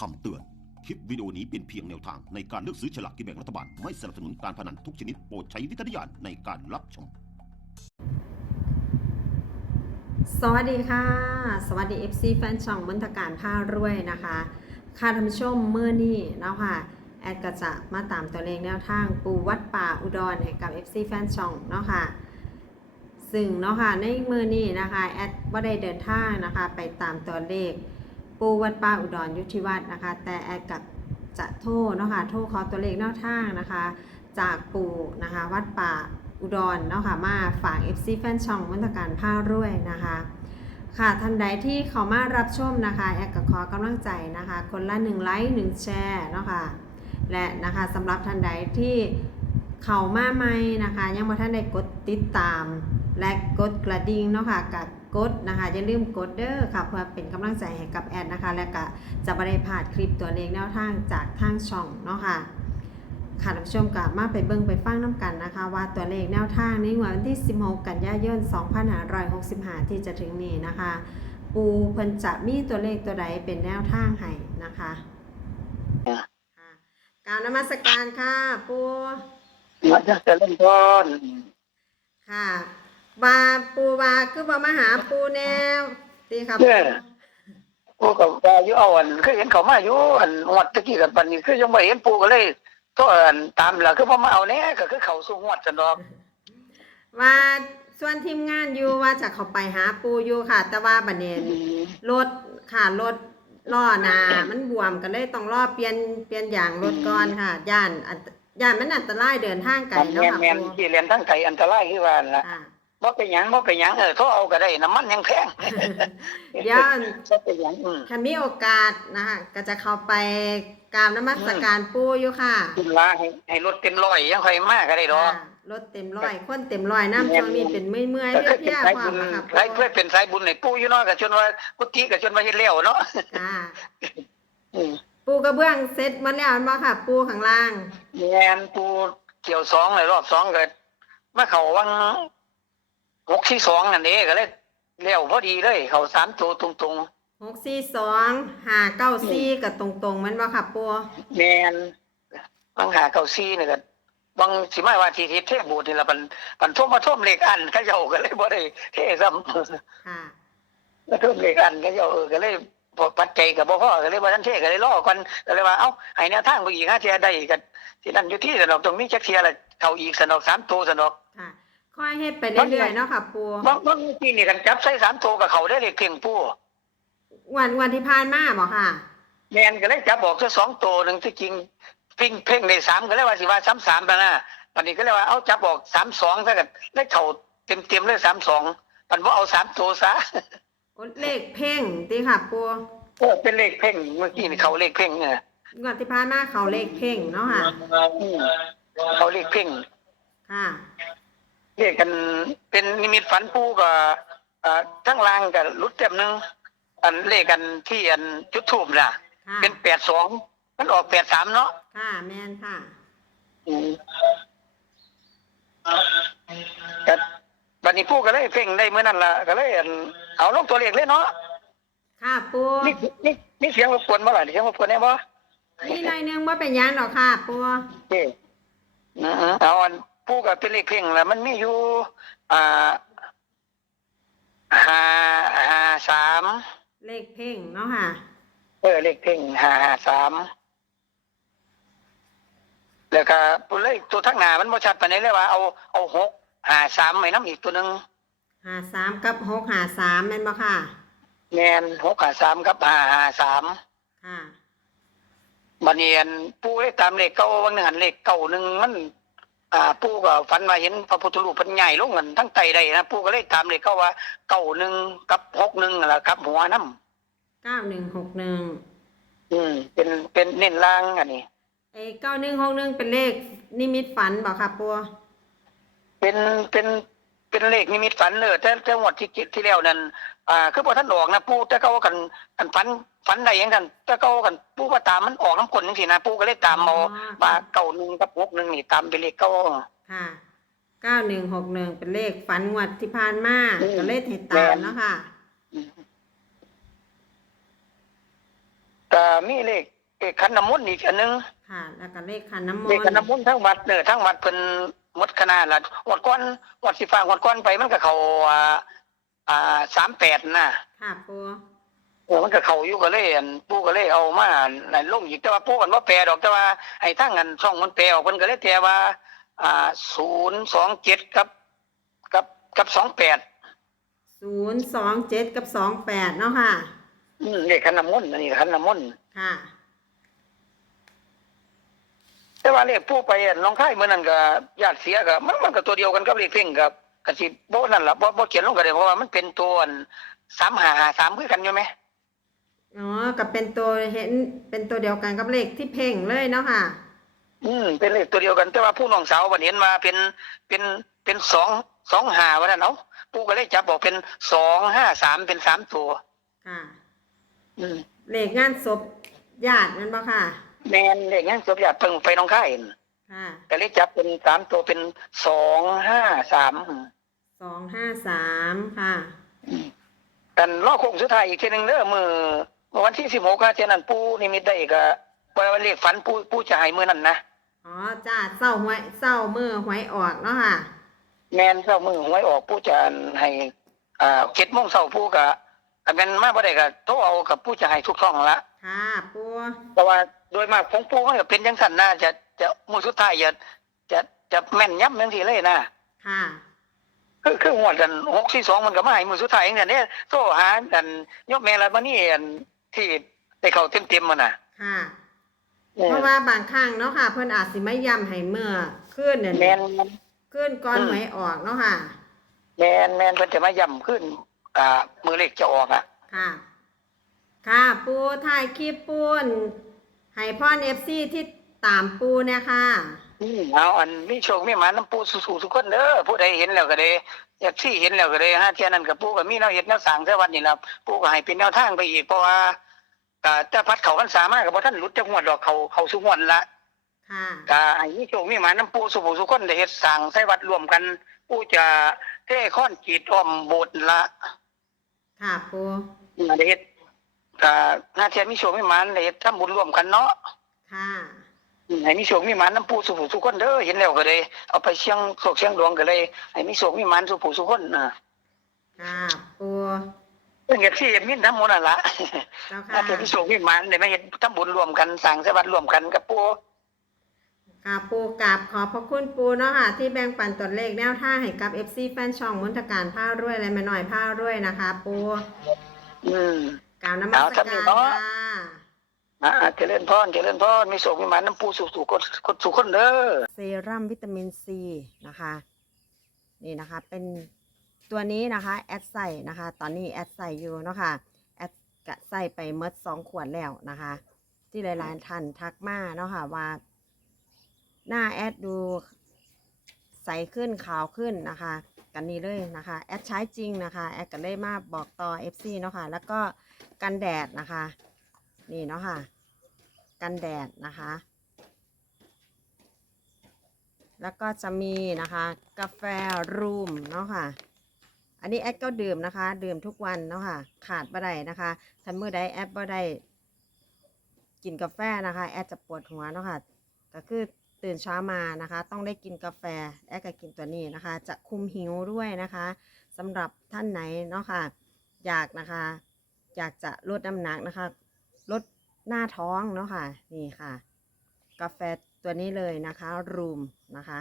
คำเตือน คลิปวิดีโอนี้เป็นเพียงแนวทางในการเลือกซื้อฉลากกินแบ่งรัฐบาล ไม่สนับสนุนการพนันทุกชนิดโปรดใช้วิจารณญาณในการรับชม สวัสดีค่ะ สวัสดี FC แฟนช่องมนตการผ้ารวยนะคะ ค่ะท่านผู้ชมเมื่อนี้เนาะค่ะ แอดก็จะมาตามตัวเลขแนวทาง ปูวัดป่าอุดรให้กับ FC แฟนช่องเนาะค่ะซึ่งเนาะค่ะในมือนี้นะคะแอดว่าได้เดินทางนะคะ ไปตามตัวเลข ปูวัดป่าอุดรยุทธิวัฒน์นะคะ แต่แอดกับจะโทรเนาะค่ะโทรขอตัวเลขแนวทางนะคะ จากปูนะคะ วัดป่าอุดรเนาะค่ะมาฝาก FC แฟนช่องมนตการผ้ารวยนะคะค่ะท่านใดที่เขามารับชมนะคะ แอดก็ขอกำลังใจนะคะ คนละ1ไลค์1แชร์เนาะค่ะและนะคะสำหรับท่านใดที่ เขามาใหม่นะคะ ยังบ่ท่านได้กดติดตาม และกดกระดิ่งเนาะค่ะกับกดนะคะอย่าลืมกดเด้อค่ะเพื่อเป็นกำลังใจให้กับแอดนะคะ และก็จะไม่ได้พลาดคลิปตัวเลขแนวทางจากทางช่องเนาะค่ะค่ะท่านผู้ชมกับมาไปเบิ่งไปฟังน้ำกันนะคะ ว่าตัวเลขแนวทางในงวดวันที่ 16 กันยายน 2565 ที่จะถึงนี้นะคะ ปูเพิ่นจะมีตัวเลขตัวใดเป็นแนวทางให้นะคะอะค่ะกรารนมัสการค่ะปู มันจะเล่นพรค่ะว่าปูว่าคือบ่มาหาปูแนวตีค่ะปูปูกับว่าอยู่เอาอันคือเห็นเขามาอยู่อันงวดตะกี้กับปันนี้คือยังไม่เห็นปูก็เลยก็อันตามแล้วคือพอมาเอาแน่ก็คือเขาสู้งวดจันดอกว่าส่วนทีมงานอยู่ว่าจะเข้าไปหาปูอยู่ค่ะ แต่ว่าบัดนี้รถค่ะรถล้อหนามันบวมก็เลยต้องรอเปลี่ยนเปลี่ยนอย่างรถก่อนค่ะ ย่านอัน ย่านมันอันตรายเดินทางไกลอันเนาะแม่นค่ะแม่นปูที่เรียนทั้งไก่อันตรายคือว่านั่นล่ะค่ะบ่เป็นหยังบ่เป็นหยังเออโทรเอาก็ได้น้ำมันยังแพงเดี๋ยว บ่เป็นหยังอืม ถ้ามีโอกาสนะคะก็จะเข้าไปกราบนมัสการปูอยู่ค่ะคุณลาให้ให้รถเต็มร้อยยังค่อยมาก็ได้ดอก ค่ะรถเต็มร้อยคนเต็มร้อยน้ำช่วงนี้เป็นเมื่อยเมื่อยก็ๆเพี้เคยยเป็นเพี้ยสายความบุญนะคะปูเคยเป็นสายบุญในปู่อยู่เนาะก็ชวนว่ากุฏิก็ชวนว่าเฮ็ดแล้วเนาะค่ะ อืม ปูกระเบื้องเสร็จหมดแล้วอันบ่ค่ะ ปูข้างล่าง แม่นปูเกี่ยวสองเลยรอบสองก็มาเข้าวังหกที่สองนั่นเองก็เลยเลี้ยวพอดีเลย เขาสามตัวตรงหกสี่สองห้าเก้าสี่กับตรงๆแมันบ่ค่ะปูๆแมนบางหาเก้าซี่นี่ก็บางสิมาว่าทีทิศเทพบูตรนี่ละมันมันท่วมมาท่วมเลขอันเขาเจ้าก็เลยบ่ได้เทซ้ำค่ะ มาท่วมเลขอันเขาเจ้าเออก็เลย บ่ปัจจัยกับบ่พอก็เลยบ่ทันเทก็เลยรอก่อนก็เลยว่าเอ้าให้แนวทางไปอีกห้าเทียได้กันที่นั่นอยู่ที่สนอกตรงนี้จักเทียละเข้าอีกสนอกสามตัวสนอกค่ะค่อยเฮ็ดไปเรื่อยๆเนาะค่ะปูบางบางทีนี่กันจับใส่สามตัวกับเขาได้เลยเพียงผู้วันวันที่ผ่านมาบ่ค่ะแมนก็เลยจับบอกแค่สองตัวหนึ่งที่จริงเพ่งเพ่งในสามก็เลยว่าสิว่าสามสามไปนะปันนี้ก็เลยว่าเอาจับบอกสามสองซะกันได้เข่าเต็มเต็มๆเลยสามสองปันว่าเอาสามตัวซะ โอ้เลขเพ่งติค่ะปูเออเป็นเลขเพ่งเมื่อกี้นี่เขาเลขเพ่งเนี่ยงวดที่ผ่านมาเขาเลขเพ่งเนาะค่ะ อืมเขาเลขเพ่งค่ะ เลขกันเป็นนิมิตฝันปูกับอ่าทั้งล่างกับรุดเต็มหนึงอันเลขกันที่อันจุดทูบน่ะ ค่ะ เป็นแปดสองมันออกแปดสามเนาะค่ะแมนค่ะ อืมก็บัดนี้ผู้ก็เลยเพ่งได้เมื่อนั้นล่ะก็เลยอั่น เอาลงตัวเลขเลยเนาะค่ะปูนี่นี่นี่เสียงรบกวนบ่ล่ะนี่เสียงรบกวนแน่บ่นี่หน่อยหนึงว่าเป็นหยังดอกค่ะปูเอ้นะฮะเอาอันผู้ก็เป็นเลขเพ่งแล้วมันมีอยู่ อ่าห้าห้าสามเลขเพ่งเนาะค่ะ เออเลขเพ่งห้าห้าสามแล้วก็ผู้เลขตัวทั้งหน้ามันบ่ชัดปานใดเลยว่าเอาเอาหกห้าสามไว้น้ำอีกตัวหนึง หาสามกับหกหาสามแม่นบ่ค่ะ แมนหกห้าสามกับห้าห้าสามค่ะ บันเนียนปู่ได้ตามเลขเก้าวันหนึ่งหันเลขเก้าหนึ่งมัน อ่าปู่ก็ฝันว่าเห็นพระพุทธรูปเพันใหญ่ลงกันทั้งไตได้นะปู่ก็เลยตามเลขเก้าว่าเก้าหนึ่งกับหกหนึ่งนั่นล่ะครับ หัวน้เก้าหนึ่งหกหนึ่งำอืม เป็นเป็นเน้นล่างอันนี้ ไอ้เก้าหนึ่งหกหนึ่งเป็นเลขนิมิตฝันบ่ค่ะปูเป็นเป็น เป็นเลขนิมิตฝันเลยแต่แต่งวดที่ที่แล้วนั้นอ่าคือพอท่านออกนะปู่แต่เก้ากันกันฝันฝันได้ยังกันแต่เก้ากันปู่ว่าตามมันออกน้ำกลจังซี่นะปู่ก็เลยตามเอาว่าเก้าหนึ่งกับหกหนึ่งนี่ตามเป็นเลขเก้า ค่ะเก้าหนึ่งหกหนึ่งเป็นเลขฝันงวดที่ผ่านมาอืม ก็เลขให้ตามเนาะค่ะ ก็มีเลขเลขขันน้ำมนต์อีกอันหนึง ค่ะ แล้วก็เลขขันน้ำมเลขนขันต์น้ำมนต์ทั้งวัดเนอทั้งวัดเพิ่น หมดคณะละวัดก้อนวัดสิฟ้าวัดก้อนไปมันก็เข้าอ่าอ่า38น่ะค่ะปูเออมันก็เข้าอยู่ก็เลยอันปู่ก็เลยเอามานั่นลงอีกแต่ว่าปู่กันว่าแปลดอกแต่ว่าไอ้ทั้งอันช่องมันแปลออกเพิ่นก็เลยแปลว่า อ่า027กับกับกับ28ศูนย์สองเจ็ดกับสองแปดเนาะค่ะ อืมเลขขันน้ำมนต์อันนี้ขันน้ำมนต์ค่ะ แต่ว่าเลขผู้ไปอันน้องค่ายเมื่อนั้นก็ญาติเสียก็มันมันก็ตัวเดียวกันกับเลขเพ่งกับกสิบ่นั่นล่ะบ่บ่เขียนลงก็ได้เพราะว่ามันเป็นตัวอัน3553คือกันอยู่ไหมอ๋อกับเป็นตัวเห็นเป็นตัวเดียวกันกับเลขที่เพ่งเลยเนาะค่ะ อืมเป็นเลขตัวเดียวกัน แต่ว่าผู้น้องสาวบัดเห็นมาเป็นเป็นเป็น2 2 5ว่านั่นเนาะผู้ก็เลยจับบอกเป็น253เป็นสามตัวค่ะอืมเลขงานศพญาตินั่นบ่ค่ะ แม่นเลขยังจบญาติเพิ่งไปน้องค่ายนั่นค่ะก็เลยจับเป็นสามตัวเป็น253สองห้าสามค่ะกันรอโค้งสุดท้ายอีกทีหนึงเด้อมือเมื่อวันที่16ก็เท่านั้นปู่นิมิตได้ก็ปล่อยวันเลขฝันปู่ปู่จะให้มื้อนั้นนะอ๋อจ้าเศร้าหวยเศร้ามือหวยออกเนาะค่ะ แม่นเช้ามือหวยออกปู่จะให้อ่า7:00นเช้าปู่ก็อันนั้นมาบ่ได้ก็โทรเอากับปู่จะให้ทุกช่องละค่ะปูแต่ว่า โดยมากของปู่มันก็เป็นจังซั่นนะจะจะมื้อสุดท้ายจะจะจะแม่นยำจังซี่เลยนะค่ะคือคือหวดกัน642มันก็มาให้มื้อสุดท้ายจังซี่เนี่ยโทรหากันยกแม่ละมานี่อันที่ได้เข้าเต็มๆมันน่ะค่ะเออเพราะว่าบางครั้งเนาะค่ะ เพิ่นอาจสิไม่ย้ำให้เมื่อขึ้นเนี่ยแม่นขึ้นก่อนอืมหวยออกเนาะค่ะ แมนแมนเพิ่นจะมาย่ำขึ้น อ่า มือเล็กจะออกอะค่ะ ค่ะปูถ่ายคลิปปูน ให้พ่อเอฟซีที่ตามปูเนี่ยค่ะ อืมเอาอันมีโชคมีหมาน้ำปูสู่ๆทุกคนเด้อผู้ใดเห็นแล้วก็ได้อยากที่เห็นแล้วก็ได้ฮะเที่ยนั้นกับปูก็มีแนวเฮ็ดแนวสร้างแต่วันนี้ล่ะปูก็ให้เป็นแนวทางไปอีกเพราะว่าก็จะพัดเขาพรรษามาก็บ่ทันหลุดจักงวดดอกเขาเขาสุงวดละค่ะ ก็ให้มีโชคมีหมาน้ำปูสู่ทุกคนได้เฮ็ดสร้างใส่วัดรวมกันปูจะเทค้อนจีดอ้อมโบสถ์ละค่ะปู ได้เฮ็ด ก็น่าเที่ยมีโชคมีหมาได้เฮ็ดทำบุญร่วมกันเนาะค่ะอืมให้มีโชคมีหมานน้ำปูสุผู้สุคนเด้อเห็นแล้วก็เลย เอาไปเชียงโศกเชียงดวงก็เลยให้มีโชคมีหมานสุผู้สุคนน่ะค่ะปูเพิ่นก็ที่มินทั้งหมดนั่นล่ะเจ้าถ้าค่ะเป็นมีโชคมีหมานได้มาเฮ็ดทำบุญร่วมกันสร้างสวัสดิ์ร่วมกันกับปู่ค่ะปูกราบขอบพระคุณปูเนาะค่ะ ที่แบ่งปันตัวเลขแนวทางให้กับ FC แฟนช่องมนตการผ้ารวยและแม่น้อยผ้ารวยนะคะ ปู อืมกล่าวนมัสเอาการทำนี่เนาะค่ะอ่าเจริญพรเจริญพรมีโชคมีหมานน้ำปูสุสุคนคนสุคนเด้อเซรั่มวิตามินซีนะคะ นี่นะคะ เป็นตัวนี้นะคะแอดใส่นะคะ ตอนนี้แอดใส่อยู่เนาะค่ะแอดกะใส่ไปเมดสองขวดแล้วนะคะ ที่หลายๆท่านทักมาเนาะค่ะว่า หน้าแอดดูใสขึ้นขาวขึ้นนะคะ กันนี้เลยนะคะ แอดใช้จริงนะคะ แอดก็เลยมาบอกต่อ FC เนาะค่ะแล้วก็ กันแดดนะคะ นี่เนาะค่ะ กันแดดนะคะ แล้วก็จะมีนะคะ กาแฟรูมเนาะค่ะ อันนี้แอดก็ดื่มนะคะ ดื่มทุกวันเนาะค่ะ ขาดบ่ได้นะคะทันเมื่อใดแอดบ่ได้กินกาแฟนะคะ แอดจะปวดหัวเนาะค่ะก็คือตื่นเช้ามานะคะ ต้องได้กินกาแฟแอดก็กินตัวนี้นะคะ จะคุมหิวด้วยนะคะสำหรับท่านไหนเนาะค่ะ อยากนะคะ อยากจะลดน้ำหนักนะคะ ลดหน้าท้องเนาะค่ะ นี่ค่ะ กาแฟตัวนี้เลยนะคะรูมนะคะ